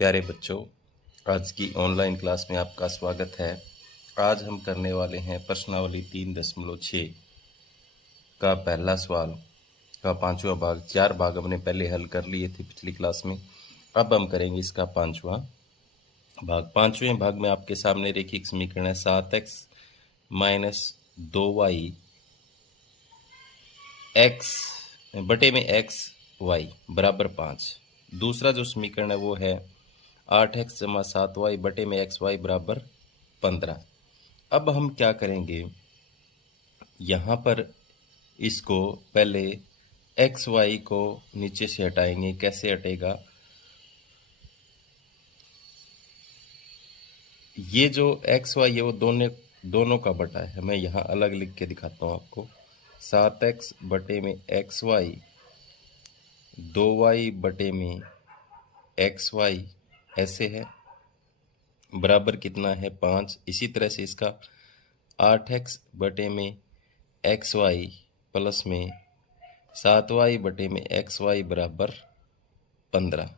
प्यारे बच्चों, आज की ऑनलाइन क्लास में आपका स्वागत है। आज हम करने वाले हैं प्रश्नावली 3.6 का पहला सवाल का पांचवा भाग। 4 भाग हमने पहले हल कर लिए थे पिछली क्लास में। अब हम करेंगे इसका पांचवा भाग। पांचवें भाग में आपके सामने रेखिक समीकरण है 7x माइनस 2y x बटे में x y बराबर 5। दूसरा जो समीकरण है वो है 8x जमा 7y बटे में xy बराबर 15। अब हम क्या करेंगे, यहाँ पर इसको पहले xy को नीचे से हटाएंगे। कैसे हटेगा, ये जो xy है वो दोनों का बटा है। मैं यहाँ अलग लिख के दिखाता हूँ आपको। 7x बटे में xy 2y बटे में xy ऐसे है, बराबर कितना है 5। इसी तरह से इसका 8x बटे में xy प्लस में 7y बटे में xy बराबर 15।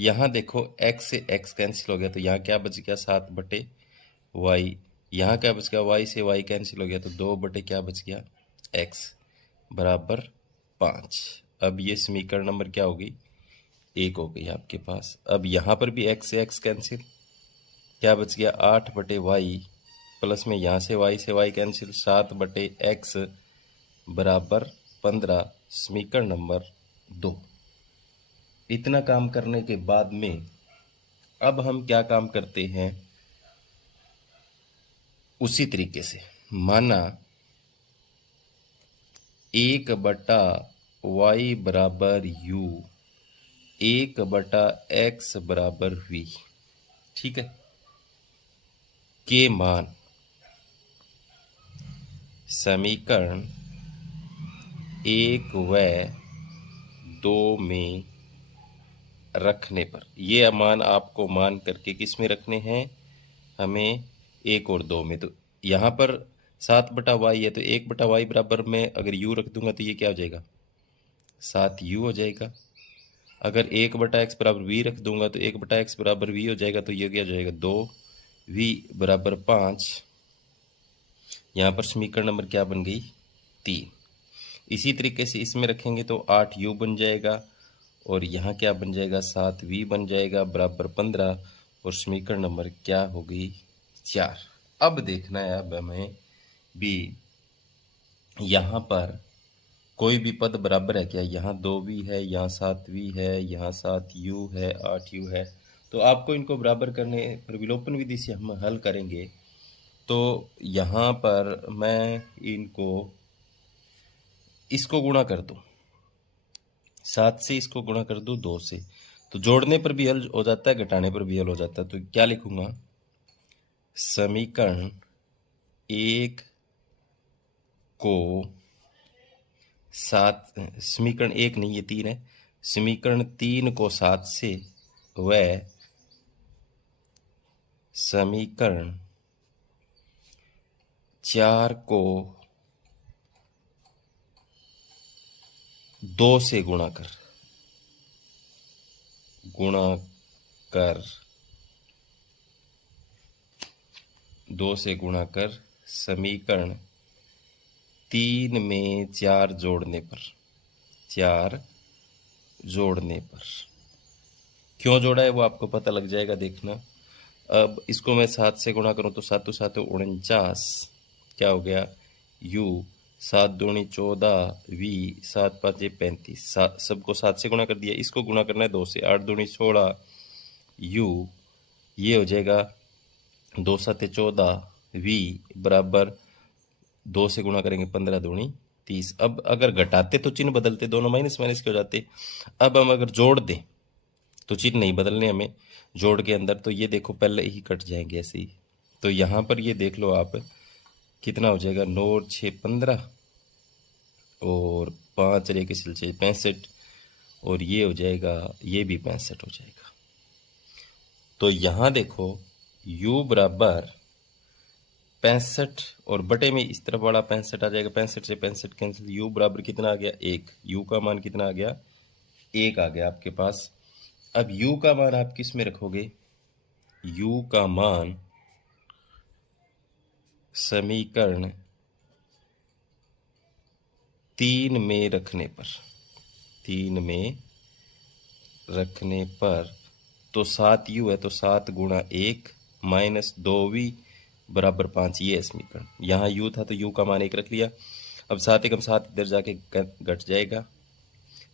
यहाँ देखो x से x कैंसिल हो गया तो यहाँ क्या बच गया 7 बटे y। यहाँ क्या बच गया y से y कैंसिल हो गया तो 2 बटे क्या बच गया x बराबर 5। अब ये समीकरण नंबर क्या होगी 1 हो गई आपके पास। अब यहाँ पर भी x से x कैंसिल, क्या बच गया 8 बटे y प्लस में यहाँ से y कैंसिल 7 बटे x बराबर 15। समीकरण नंबर 2। इतना काम करने के बाद में अब हम क्या काम करते हैं, उसी तरीके से माना 1 बटा y बराबर u 1 बटा x बराबर v, ठीक है, के मान समीकरण 1 व 2 में रखने पर, ये मान आपको मान करके किस में रखने हैं, हमें 1 और 2 में। तो यहाँ पर 7 बटा वाई है तो 1 बटा वाई बराबर में अगर यू रख दूंगा तो ये क्या हो जाएगा 7u हो जाएगा। अगर 1 बटा एक्स बराबर वी रख दूंगा तो 1 बटा एक्स बराबर वी हो जाएगा। तो ये क्या हो जाएगा 2v बराबर 5। यहाँ पर समीकरण नंबर क्या बन गई 3। इसी तरीके से इसमें रखेंगे तो 8u बन जाएगा और यहाँ क्या बन जाएगा 7v बन जाएगा बराबर 15 और समीकरण नंबर क्या हो गई 4। अब देखना है अब हमें भी यहाँ पर कोई भी पद बराबर है क्या। यहाँ 2v है, यहाँ 7v है, यहाँ 7u है, 8u है। तो आपको इनको बराबर करने पर विलोपन विधि से हम हल करेंगे। तो यहाँ पर मैं इसको गुणा कर दूँ 7 से, इसको गुणा कर दूँ 2 से, तो जोड़ने पर भी हल हो जाता है, घटाने पर भी हल हो जाता है। तो क्या लिखूंगा, समीकरण 1 को 7, समीकरण 1 नहीं ये 3 है, समीकरण 3 को 7 से व समीकरण 4 को 2 से गुणा कर 2 से गुणा कर समीकरण 3 में 4 जोड़ने पर क्यों जोड़ा है वो आपको पता लग जाएगा, देखना। अब इसको मैं 7 से गुणा करूं तो 7 7 49, क्या हो गया u, 7 दूनी 14, v, 7 5 35, सबको 7 से गुणा कर दिया। इसको गुणा करना है 2 से, 8 दूनी 16 u, ये हो जाएगा 2 7 14, v बराबर 2 से गुणा करेंगे 15 दूनी 30। अब अगर घटाते तो चिन्ह बदलते, दोनों माइनस माइनस के हो जाते। अब हम अगर जोड़ दें तो चिन्ह नहीं बदलने हमें जोड़ के अंदर, तो ये देखो पहले ही कट जाएंगे ऐसे ही। तो यहाँ पर ये देख लो आप कितना हो जाएगा 9 और 6 15 और 5 रेखे सिलचे 65 और ये हो जाएगा, ये भी 65 हो जाएगा। तो यहाँ देखो u बराबर 65 और बटे में इस तरफ वाला 65 आ जाएगा, 65 से 65 कैंसिल, u बराबर कितना आ गया 1, u का मान कितना आ गया 1 आ गया आपके पास। अब u का मान आप किस में रखोगे? u का मान समीकरण 3 में रखने पर, 3 में रखने पर तो 7u है, तो 7 गुणा 1 माइनस 2v बराबर 5, ये है समीकरण। यहाँ u था तो u का मान 1 रख लिया। अब 7 एकम 7 इधर जाके घट जाएगा,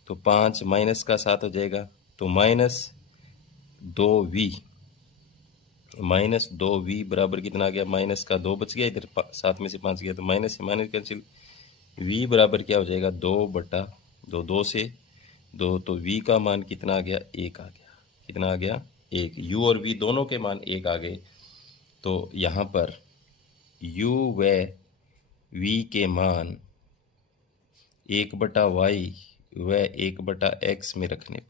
तो 5 माइनस का 7 हो जाएगा, तो माइनस 2v, माइनस 2v बराबर कितना आ गया? माइनस का 2 बच गया, इधर 7 में से 5 गया, तो माइनस से माइनस कैंसिल, v बराबर क्या हो जाएगा? 2/2, 2 से 2, तो v का मान कितना आ गया? 1 आ गया। कितना आ गया? 1। u और v दोनों के मान 1 आ गए, तो यहाँ पर u व v के मान 1/y व 1/x में रखने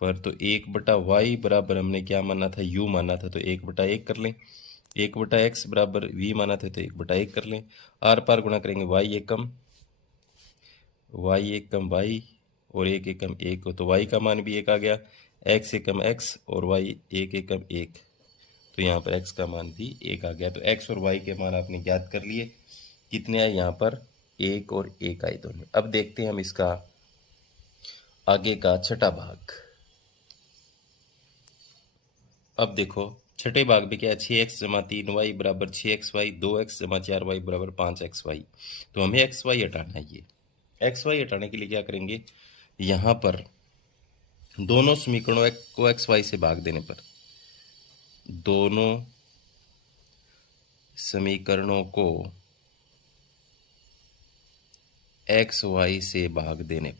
पर तो 1/y बराबर हमने क्या माना था? u माना था, तो 1/1 कर लें। 1/x बराबर v माना था, तो 1/1 कर लें। आर पार गुणा करेंगे, y एकम y और 1 एकम 1 हो, तो y का मान भी 1 आ गया, x एकम x और y 1 एकम 1, तो यहाँ पर x का मान भी 1 आ गया। तो x और y के मान आपने ज्ञात कर लिए। कितने आए यहाँ पर? 1 और 1 आए दोनों। अब देखते हैं हम इसका आगे का छठा भाग। अब देखो छठे भाग में क्या है? 6x जमा 3y बराबर 6xy, 2x जमा 4y बराबर 5xy। तो हमें xy हटाना है। ये xy हटाने के लिए क्या करेंगे? यहाँ पर दोनों समीकरणों को xy से भाग देने पर, दोनों समीकरणों को xy से भाग देने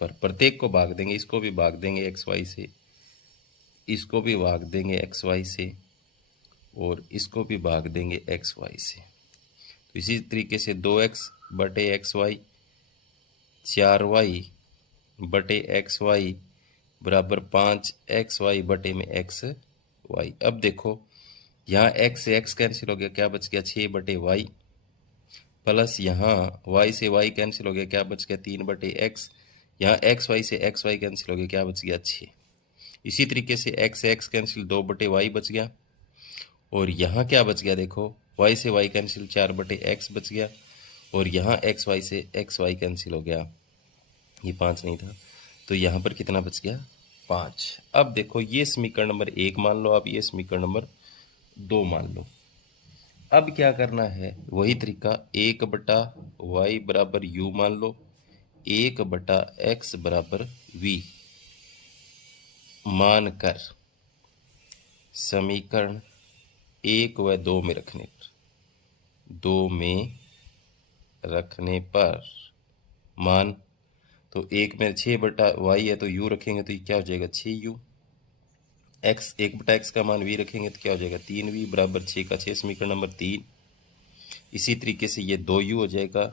पर प्रत्येक को भाग देंगे, इसको भी भाग देंगे xy से, इसको भी भाग देंगे xy से, और इसको भी भाग देंगे xy से। तो इसी तरीके से 2x बटे xy, 4y बटे xy बराबर 5xy बटे में xy। अब देखो यहाँ x से x कैंसिल हो गया, क्या बच गया? 6/y, प्लस यहाँ y से y कैंसिल हो गया, क्या बच गया? 3/x। यहाँ xy से xy कैंसिल हो गया, क्या बच गया? 6। इसी तरीके से x से x कैंसिल, 2/y बच गया, और यहाँ क्या बच गया? देखो y से y कैंसिल, 4/x बच गया, और यहाँ xy से xy कैंसिल हो गया, ये 5 नहीं था, तो यहाँ पर कितना बच गया? 5। अब देखो ये समीकरण नंबर 1 मान लो, अब ये समीकरण नंबर 2 मान लो। अब क्या करना है? वही तरीका, 1/y बराबर u मान लो, 1/x बराबर v मान कर समीकरण 1 व 2 में रखने पर मान, तो 1 में 6/y है तो u रखेंगे, तो ये क्या हो जाएगा? 6u। x 1/x का मान v रखेंगे तो क्या हो जाएगा? 3v बराबर 6 का 6, समीकरण नंबर 3। इसी तरीके से ये 2u हो जाएगा,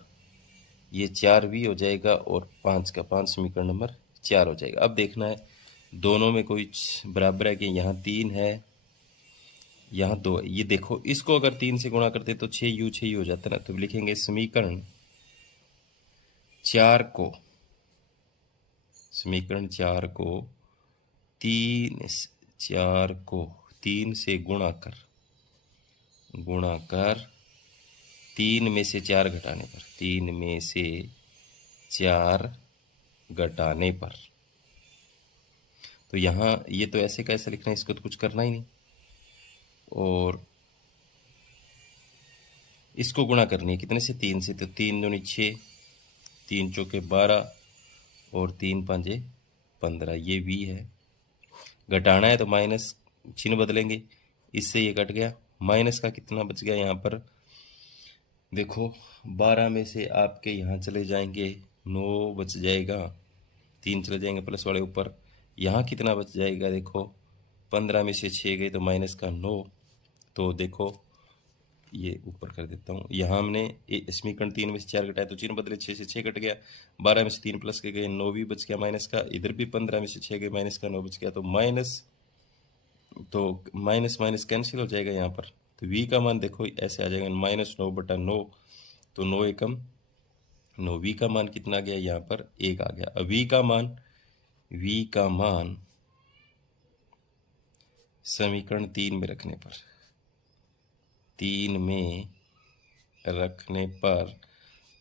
ये 4v हो जाएगा, और 5 का 5, समीकरण नंबर 4 हो जाएगा। अब देखना है दोनों में कोई बराबर है कि? यहाँ 3 है, यहाँ 2 है। ये देखो इसको अगर 3 से गुणा करते तो 6u हो जाता ना, तो लिखेंगे समीकरण 4 को 3 से गुणा कर 3 में से 4 घटाने पर, 3 में से 4 घटाने पर, तो यहाँ ये तो ऐसे कैसे लिखना है? इसको तो कुछ करना ही नहीं, और इसको गुणा करनी है कितने से? 3 से, तो 3 दूनी 6, 3 चौके 12, और 3 पंजे 15, ये v है। घटाना है तो माइनस चिन्ह बदलेंगे, इससे ये कट गया, माइनस का कितना बच गया यहाँ पर? देखो 12 में से आपके यहाँ चले जाएंगे 9 बच जाएगा, 3 चले जाएंगे प्लस वाले ऊपर, यहाँ कितना बच जाएगा? देखो 15 में से 6 गए तो माइनस का 9, तो देखो ये ऊपर कर देता हूँ। यहाँ हमने समीकरण 3 में से 4 घटाया तो चिन्ह बदले, 6 से 6 कट गया, 12 में से 3 प्लस के गए 9 भी बच गया माइनस का, इधर भी 15 में से 6 गए माइनस का 9 बच गया, तो माइनस माइनस कैंसिल हो जाएगा यहाँ पर। तो v का मान देखो ऐसे आ जाएगा -9/9, तो 9 एकम नो, v का मान कितना आ गया, यहाँ पर 1 आ गया। अब v का मान समीकरण 3 में रखने पर,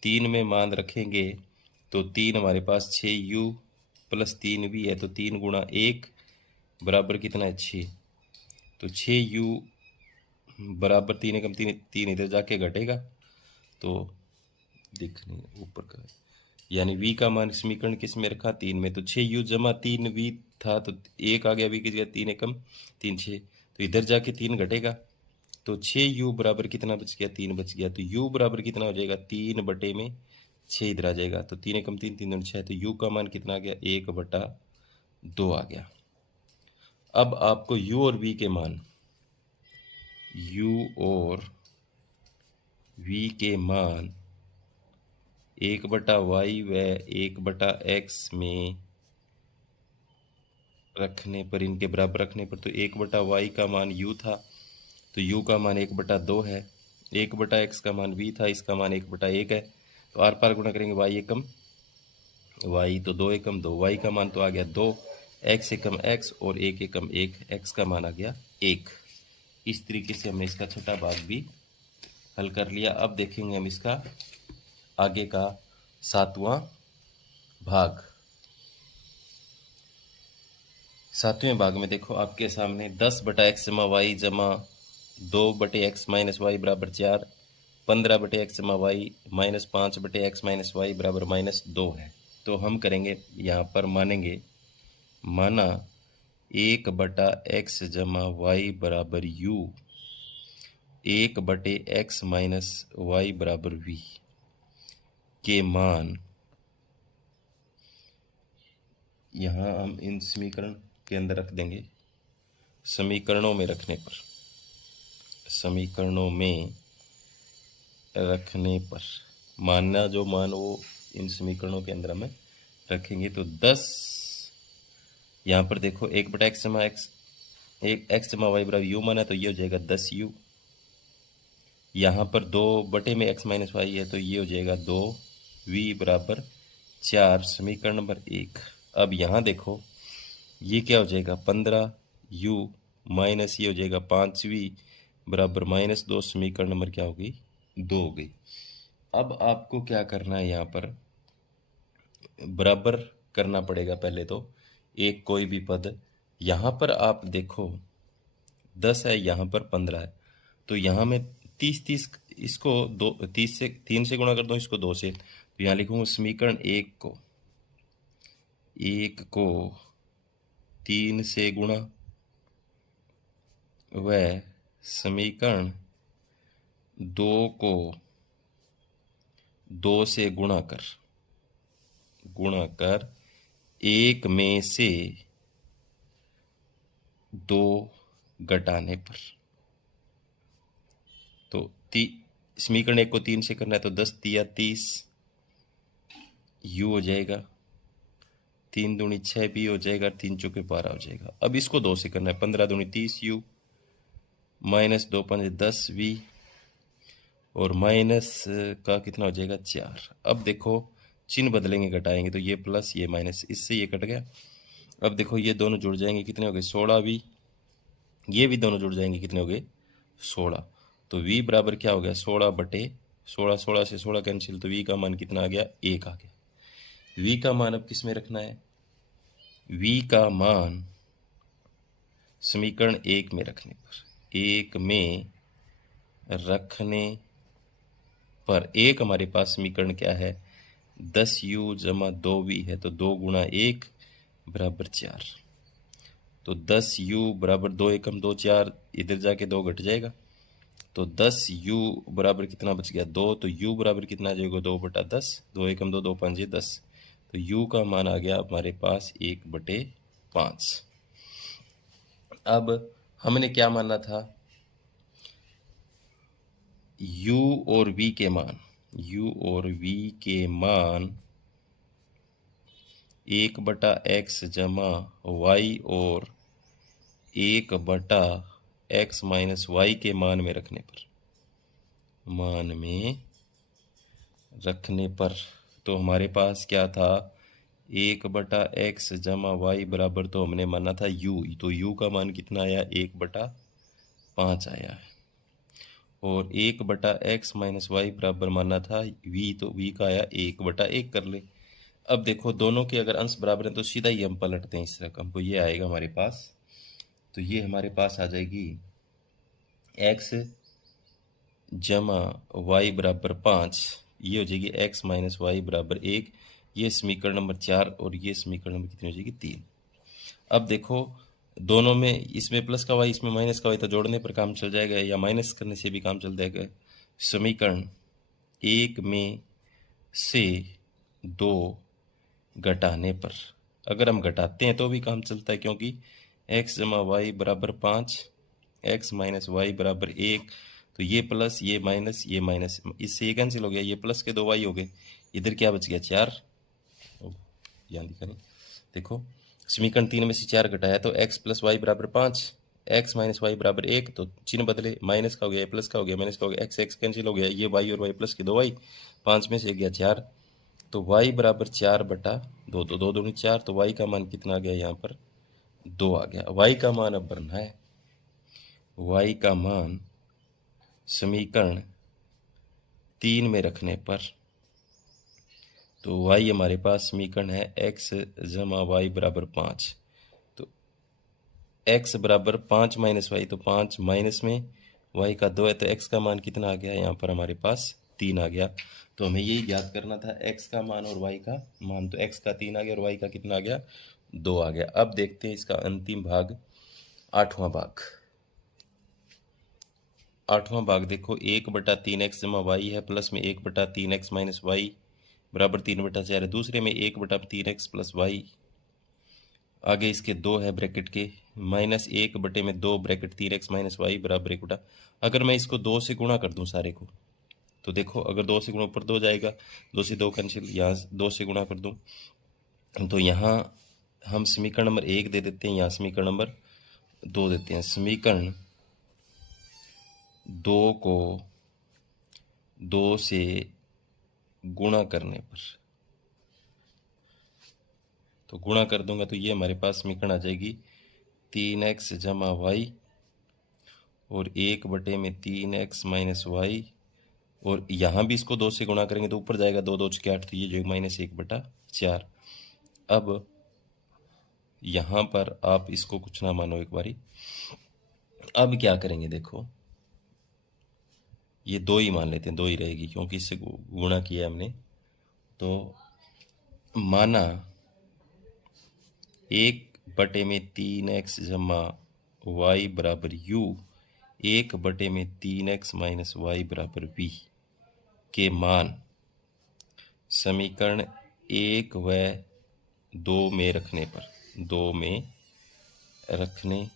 3 में मान रखेंगे तो 3 हमारे पास 6u प्लस 3v है, तो 3 गुणा 1 बराबर कितना है 6, तो 6u बराबर 3 एकम 3, 3 इधर जाके घटेगा तो देखने ऊपर का, यानी v का मान समीकरण किस में रखा, 3 में, तो 6u जमा 3v था तो 1 आ गया, v की जगह 3 एकम 3 6, तो इधर जाके 3 घटेगा तो 6u बराबर कितना बच गया, 3 बच गया, तो u बराबर कितना हो जाएगा, 3 बटे में 6 इधर आ जाएगा, तो 3 एकम 3 3 दूनी 6, तो u का मान कितना आ गया, 1/2 आ गया। अब आपको u और v के मान, u और v के मान 1/y व 1/x में रखने पर, इनके बराबर रखने पर, तो 1/y का मान u था तो u का मान 1/2 है, 1/x का मान v था, इसका मान 1/1 है, तो आर पार गुणा करेंगे y एकम y, तो 2 एकम 2, y का मान तो आ गया 2, x एकम x और 1 एकम 1, x का मान आ गया 1। इस तरीके से हमने इसका छठा भाग भी हल कर लिया। अब देखेंगे हम इसका आगे का 7वां भाग। 7वें भाग में देखो आपके सामने 10/x जमा वाई जमा 2/x माइनस वाई बराबर 4, 15/x जमा Y minus 5/x minus Y बराबर -2 है। तो हम करेंगे यहाँ पर माना 1/x जमा वाई बराबर u, 1/x माइनस वाई बराबर v के मान, यहाँ हम इन समीकरण के अंदर रख देंगे, समीकरणों में रखने पर मानना जो मान वो इन समीकरणों के अंदर हमें रखेंगे। तो 10 यहाँ पर देखो 1/x जमा x जमा वाई बराबर u माना, तो ये हो जाएगा 10u। यहाँ पर 2 में x माइनस वाई है तो ये हो जाएगा 2v बराबर 4, समीकरण नंबर 1। अब यहाँ देखो ये क्या हो जाएगा, 15u माइनस ये हो जाएगा 5v बराबर -2, समीकरण नंबर क्या हो गई, 2 हो गई। अब आपको क्या करना है, यहाँ पर बराबर करना पड़ेगा पहले तो एक कोई भी पद। यहाँ पर आप देखो 10 है, यहाँ पर 15 है, तो यहाँ मैं 30 इसको 3 से गुणा कर दूँ, इसको 2 से, तो यहाँ लिखूँगा समीकरण 1 को 3 से गुणा व समीकरण 2 को 2 से गुणा कर 1 में से 2 घटाने पर, तो समीकरण 1 को 3 से करना है तो 10 तिया 30 u हो जाएगा, 3 दूनी 6 भी हो जाएगा, 3 चौके 12 हो जाएगा। अब इसको 2 से करना है, 15 दूनी 30 u माइनस 2 5 10 v और माइनस का कितना हो जाएगा 4। अब देखो चिन्ह बदलेंगे, घटाएंगे, तो ये प्लस ये माइनस, इससे ये कट गया। अब देखो ये दोनों जुड़ जाएंगे, कितने हो गए 16 v, ये भी दोनों जुड़ जाएंगे, कितने हो गए 16। तो v बराबर क्या हो गया 16/16, 16 से 16 कैंसिल, तो v का मान कितना आ गया 1 आ गया। v का मान अब किस में रखना है, v का मान समीकरण 1 में रखने पर, 1 में रखने पर, एक हमारे पास समीकरण क्या है 10u जमा 2v है, तो 2 गुणा 1 बराबर 4, तो 10u बराबर 2 एकम 2 4, इधर जाके 2 घट जाएगा, तो 10u बराबर कितना बच गया 2, तो u बराबर कितना आ जाएगा 2/10, 2 एकम 2 2 5 10, तो u का मान आ गया हमारे पास 1/5। अब हमने क्या मानना था, u और v के मान 1/x जमा y और 1/x माइनस y के मान में रखने पर तो हमारे पास क्या था, 1/x जमा वाई बराबर, तो हमने माना था u, तो u का मान कितना आया, 1/5 आया है। और 1/x माइनस वाई बराबर माना था v, तो v का आया 1/1 कर ले। अब देखो दोनों के अगर अंश बराबर हैं तो सीधा ही हम पलटते हैं इस रकम को, ये आएगा हमारे पास, तो ये हमारे पास आ जाएगी x जमा वाई बराबर 5, ये हो जाएगी x माइनस वाई बराबर 1, ये समीकरण नंबर 4, और ये समीकरण नंबर कितनी हो जाएगी, 3। अब देखो दोनों में, इसमें प्लस का वाई इसमें माइनस का वाई, तो जोड़ने पर काम चल जाएगा या माइनस करने से भी काम चल जाएगा। समीकरण 1 में से 2 घटाने पर, अगर हम घटाते हैं तो भी काम चलता है, क्योंकि x जमा वाई बराबर 5, x माइनस वाई बराबर 1, तो ये प्लस ये माइनस ये माइनस, इससे ये कैंसिल हो गया, ये प्लस के 2 वाई हो गए, इधर क्या बच गया 4। ध्यान दिखाने, देखो समीकरण 3 में से 4 घटाया तो x प्लस वाई बराबर 5, x माइनस वाई बराबर 1, तो चिन्ह बदले, माइनस का हो गया, प्लस का हो गया, माइनस का हो गया, x कैंसिल हो गया, ये y और y प्लस के 2 वाई, 5 में से गया 4, तो y बराबर 4/2, तो 2 दूनी 4, तो y का मान कितना आ गया, यहाँ पर 2 आ गया। y का मान अब भरना है, y का मान समीकरण 3 में रखने पर, तो y हमारे पास समीकरण है x जमा वाई बराबर 5, तो x बराबर 5 माइनस वाई, तो 5 माइनस में y का 2 है, तो x का मान कितना आ गया, यहाँ पर हमारे पास 3 आ गया। तो हमें यही ज्ञात करना था, x का मान और y का मान, तो x का 3 आ गया और y का कितना आ गया, 2 आ गया। अब देखते हैं इसका अंतिम भाग, 8वां भाग। 8वां भाग देखो, 1/3x जमा वाई है, प्लस में 1/3x माइनस वाई बराबर 3/4 है, दूसरे में 1/3x प्लस वाई, आगे इसके 2 है ब्रैकेट के, minus 1/2 bracket 3x minus Y बराबर 1/। अगर मैं इसको 2 से गुणा कर दूं सारे को, तो देखो अगर 2 से गुणा, ऊपर 2 जाएगा, 2 से 2 कैंसिल, यहाँ 2 से गुणा कर दूं, तो यहाँ हम समीकरण नंबर 1 दे देते हैं, यहाँ समीकरण नंबर 2 देते हैं। समीकरण 2 को 2 से गुणा करने पर, तो गुणा कर दूंगा तो ये हमारे पास समीकरण आ जाएगी 3x जमा वाई और 1/3x माइनस वाई, और यहाँ भी इसको 2 से गुणा करेंगे तो ऊपर जाएगा, 2 2 6 8, तो ये जो माइनस 1/4। अब यहाँ पर आप इसको कुछ ना मानो एक बारी, अब क्या करेंगे, देखो ये 2 ही मान लेते हैं, 2 ही रहेगी क्योंकि इससे गुणा किया हमने, तो माना 1/3x जमा वाई बराबर u, 1/3x माइनस वाई बराबर v के मान समीकरण 1 व 2 में रखने पर, 2 में रखने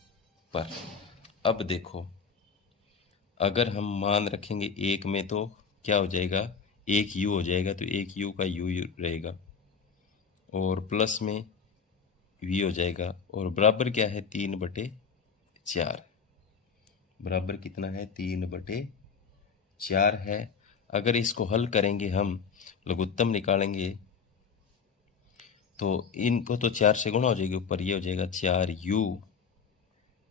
पर। अब देखो अगर हम मान रखेंगे 1 में तो क्या हो जाएगा, 1 u हो जाएगा, तो 1 u का u रहेगा, और प्लस में v हो जाएगा, और बराबर क्या है, 3/4, बराबर कितना है, 3/4 है। अगर इसको हल करेंगे हम, लघुत्तम निकालेंगे, तो इनको तो 4 से गुणा हो जाएगी, ऊपर ये हो जाएगा 4u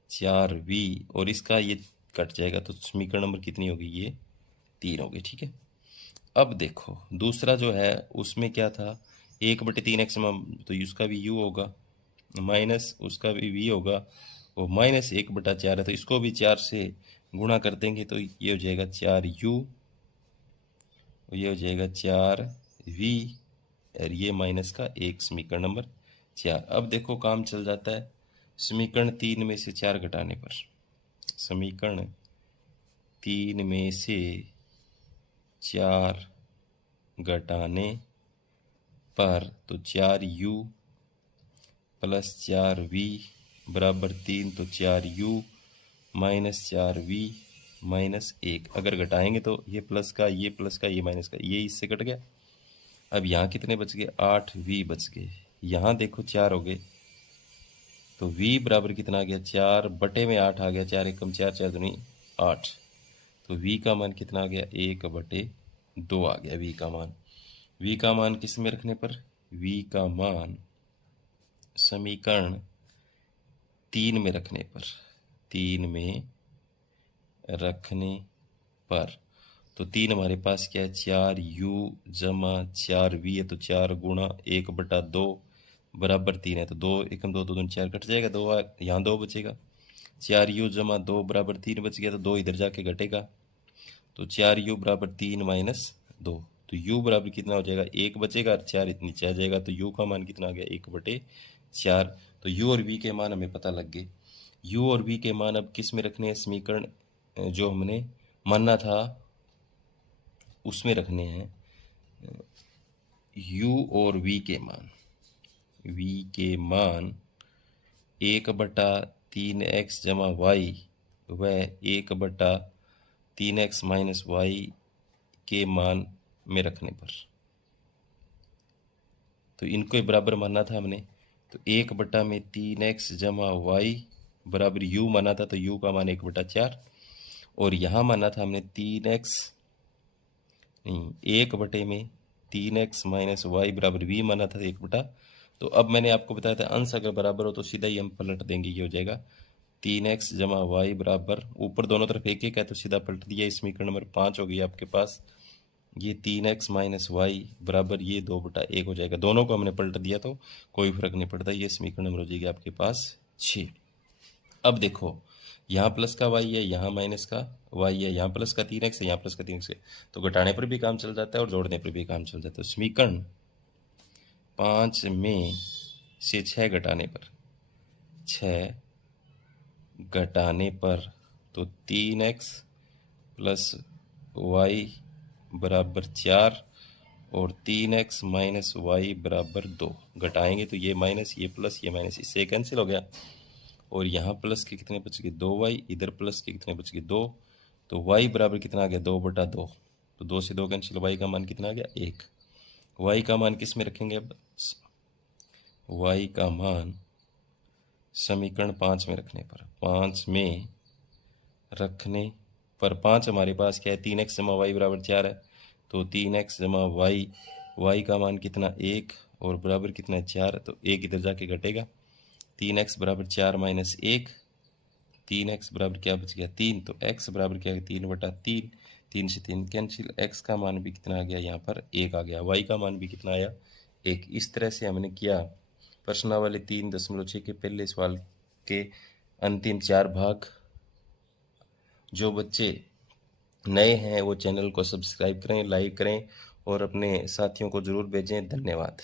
4v, और इसका ये कट जाएगा, तो समीकरण नंबर कितनी होगी, ये 3 होगी। ठीक है, अब देखो दूसरा जो है उसमें क्या था, 1/3x, तो उसका भी u होगा, माइनस उसका भी v होगा, और माइनस 1/4 है, तो इसको भी 4 से गुणा कर देंगे, तो ये हो जाएगा 4u, और ये हो जाएगा 4v, और ये माइनस का 1, समीकरण नंबर 4। अब देखो काम चल जाता है, समीकरण 3 में से 4 घटाने पर, समीकरण 3 में से 4 घटाने पर, तो 4u प्लस 4v बराबर 3, तो 4u माइनस 4v माइनस 1। अगर घटाएंगे तो ये प्लस का, ये प्लस का, ये माइनस का, ये इससे कट गया। अब यहाँ कितने बच गए, 8v बच गए। यहाँ देखो 4 हो गए, तो v बराबर कितना आ गया, 4/8 आ गया, 4 एकम 4, 4 दूनी 8, तो v का मान कितना आ गया, 1/2 आ गया v का मान। v का मान किस में रखने पर, v का मान समीकरण 3 में रखने पर, 3 में रखने पर, तो 3 हमारे पास क्या है, 4u जमा 4v है, तो 4 गुणा 1/2 बराबर 3 है, तो 2 एकम 2 2 4 कट जाएगा, 2 यहाँ 2 बचेगा, 4u जमा 2 बराबर 3 बच गया, तो 2 इधर जाके घटेगा, तो 4u बराबर 3 माइनस 2, तो u बराबर कितना हो जाएगा, 1 बचेगा और 4 नीचे आ जाएगा, तो u का मान कितना आ गया, 1/4। तो u और v के मान हमें पता लग गए। u और v के मान अब किस में रखने हैं, समीकरण जो हमने मानना था उसमें रखने हैं। u और v के मान, v के मान 1/3x जमा y व 1/3x माइनस y के मान में रखने पर, तो इनको बराबर मानना था हमने, तो 1/3x जमा y बराबर u माना था, तो u का मान 1/4, और यहाँ माना था हमने 3x नहीं 1/3x माइनस y बराबर v माना था 1/, तो अब मैंने आपको बताया था अंश अगर बराबर हो तो सीधा ही हम पलट देंगे, ये हो जाएगा 3x जमा y बराबर, ऊपर दोनों तरफ एक एक है तो सीधा पलट दिया, समीकरण नंबर 5 हो गई आपके पास, ये 3x माइनस वाई बराबर ये 2/1 हो जाएगा, दोनों को हमने पलट दिया तो कोई फर्क नहीं पड़ता, ये समीकरण नंबर हो जाएगी आपके पास 6। अब देखो यहाँ प्लस का y है, यहाँ माइनस का y है, यहाँ प्लस का 3x है, यहाँ प्लस का 3x है, तो घटाने पर भी काम चल जाता है और जोड़ने पर भी काम चल जाता है। समीकरण 5 में से 6 घटाने पर, 6 घटाने पर, तो 3x प्लस y बराबर 4 और 3x माइनस वाई बराबर 2, घटाएंगे तो ये माइनस ये प्लस ये माइनस, इससे कैंसिल हो गया, और यहाँ प्लस के कितने बच गए 2y, इधर प्लस के कितने बच गए 2, तो y बराबर कितना आ गया 2/2, तो 2 से 2 कैंसिल, y का मान कितना आ गया 1। y का मान किस में रखेंगे अब, y का मान समीकरण 5 में रखने पर, 5 में रखने पर 5 हमारे पास क्या है, 3x जमा वाई बराबर 4 है, तो 3x जमा वाई, वाई का मान कितना 1 और बराबर कितना 4, तो 1 इधर जाके घटेगा, 3x बराबर 4 माइनस 1, 3x बराबर क्या बच गया 3, तो x बराबर क्या है 3/3, 3 से 3 कैंसिल, x का मान भी कितना आ गया यहाँ पर 1 आ गया, y का मान भी कितना आया 1। इस तरह से हमने किया प्रश्नावली 3.6 के पहले सवाल के अंतिम 4 भाग। जो बच्चे नए हैं वो चैनल को सब्सक्राइब करें, लाइक करें और अपने साथियों को ज़रूर भेजें। धन्यवाद।